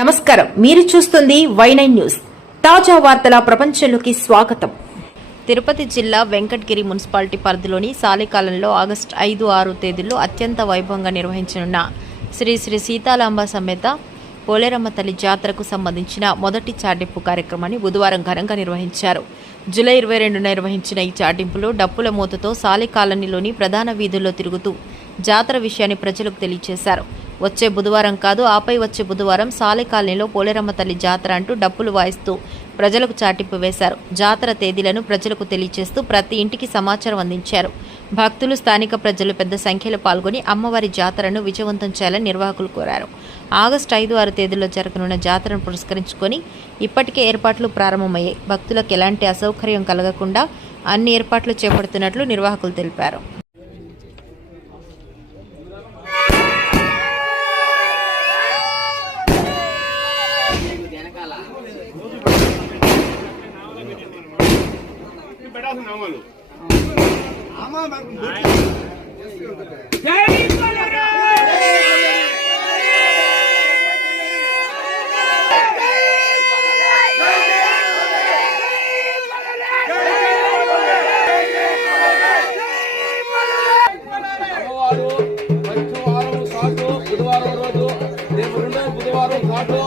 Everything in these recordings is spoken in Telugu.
నమస్కారం, మీరు చూస్తుంది Y9 న్యూస్. తాజా వార్తల ప్రపంచంలోకి స్వాగతం. తిరుపతి జిల్లా వెంకటగిరి మున్సిపాలిటీ పరిధిలోని సాలికాలంలో ఆగస్టు 5, 6 తేదీల్లో అత్యంత వైభవంగా నిర్వహించనున్న శ్రీ శ్రీ సీతాలాంబ సమేత పోలేరమ్మ తల్లి జాతరకు సంబంధించిన మొదటి చాటింపు కార్యక్రమాన్ని బుధవారం ఘనంగా నిర్వహించారు. జూలై 22న నిర్వహించిన ఈ చాటింపులో డప్పుల మూతతో సాలికాలనీలోని ప్రధాన వీధుల్లో తిరుగుతూ జాతర విషయాన్ని ప్రజలకు తెలియజేశారు. వచ్చే బుధవారం కాదు, ఆపై వచ్చే బుధవారం సాలికాలనీలో పోలేరమ్మ తల్లి జాతర అంటూ డప్పులు వాయిస్తూ ప్రజలకు చాటింపు వేశారు. జాతర తేదీలను ప్రజలకు తెలియజేస్తూ ప్రతి ఇంటికి సమాచారం అందించారు. భక్తులు, స్థానిక ప్రజలు పెద్ద సంఖ్యలో పాల్గొని అమ్మవారి జాతరను విజయవంతం చేయాలని నిర్వాహకులు కోరారు. ఆగస్టు 5, 6 తేదీల్లో జరగనున్న జాతరను పురస్కరించుకొని ఇప్పటికే ఏర్పాట్లు ప్రారంభమయ్యాయి. భక్తులకు ఎలాంటి అసౌకర్యం కలగకుండా అన్ని ఏర్పాట్లు చేపడుతున్నట్లు నిర్వాహకులు తెలిపారు. బుధవారం రోజు బుధవారం పాటు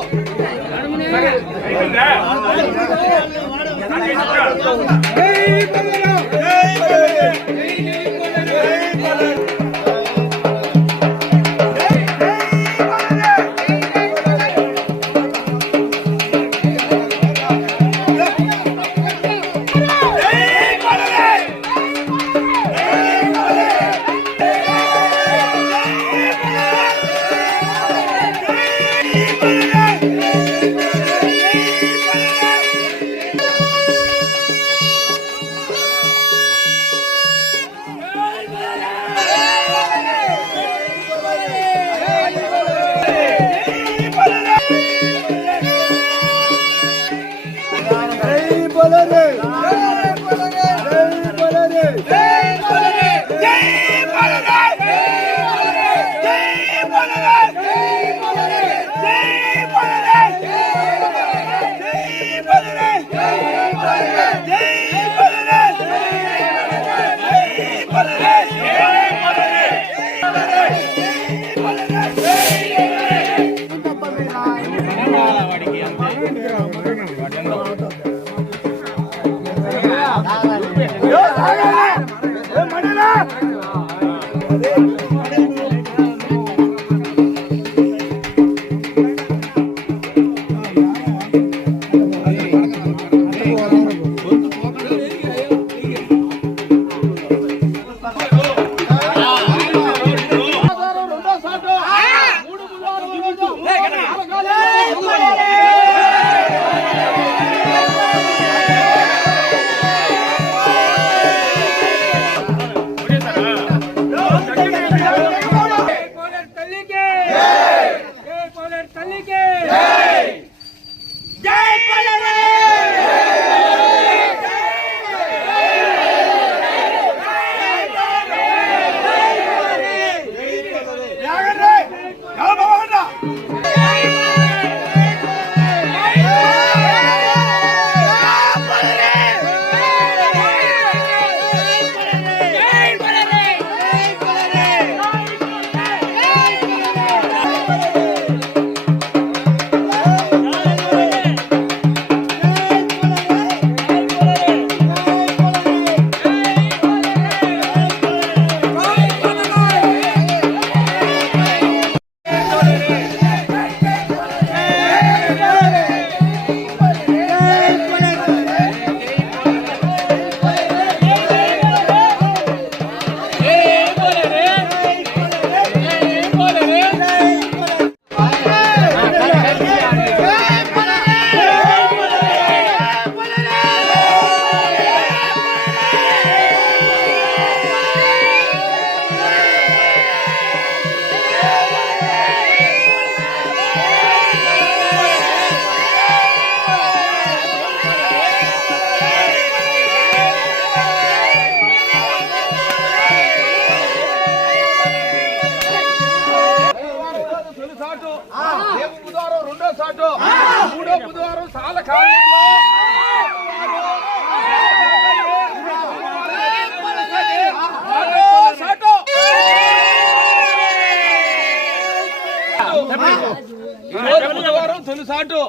తొలి సాటు,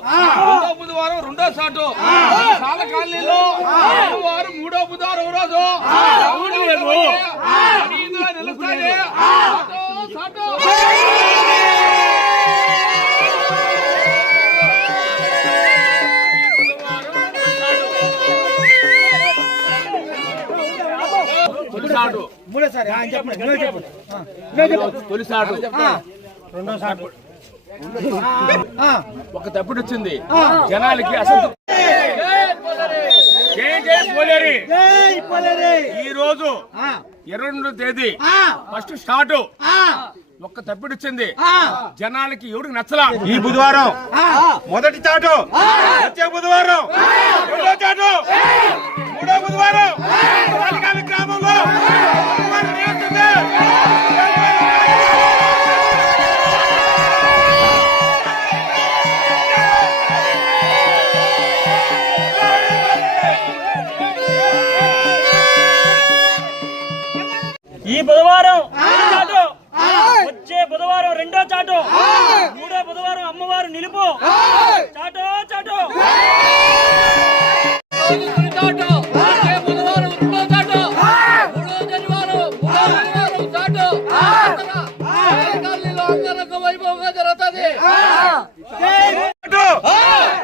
రెండో బుధవారం రెండో సాటు, చాలా కాలనీలో వారం మూడో బుధవారం రోజు నిలుస్తాయి. సాటు తొలిసాటు మూడోసారి చెప్పండి. తొలిసాటు రెండో సాటు ఒక తప్పుడు వచ్చింది జనాలకి అసంతృప్తి. ఈ రోజు 22వ తేదీ ఫస్ట్ స్టార్ట్ ఒక్క తప్పిడిచ్చింది జనాలకి ఎవరికి నచ్చలా. ఈ బుధవారం మొదటి చాటు, వచ్చే బుధవారం రెండో చాటు, మూడో బుధవారం తాలికాల గ్రామంలో బుధవారం జరుగుతుంది. ఈ బుధవారం చాటు, వచ్చే బుధవారం రెండో చాటు, మూడో బుధవారం అమ్మవారు నిలుపు చాటు చాటు. బుధవారం రెండో చాటు, మూడో శనివారం మూడో చాటు అంగరంగ వైభవంగా జరుగుతుంది.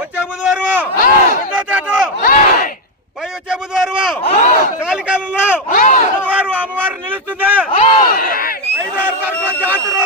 వచ్చే బుధవారం రెండో చాటు, పై వచ్చే బుధవారం చాలికాలంలో బుధవారం అమ్మవారు నిలుస్తుంది. 5 జాతర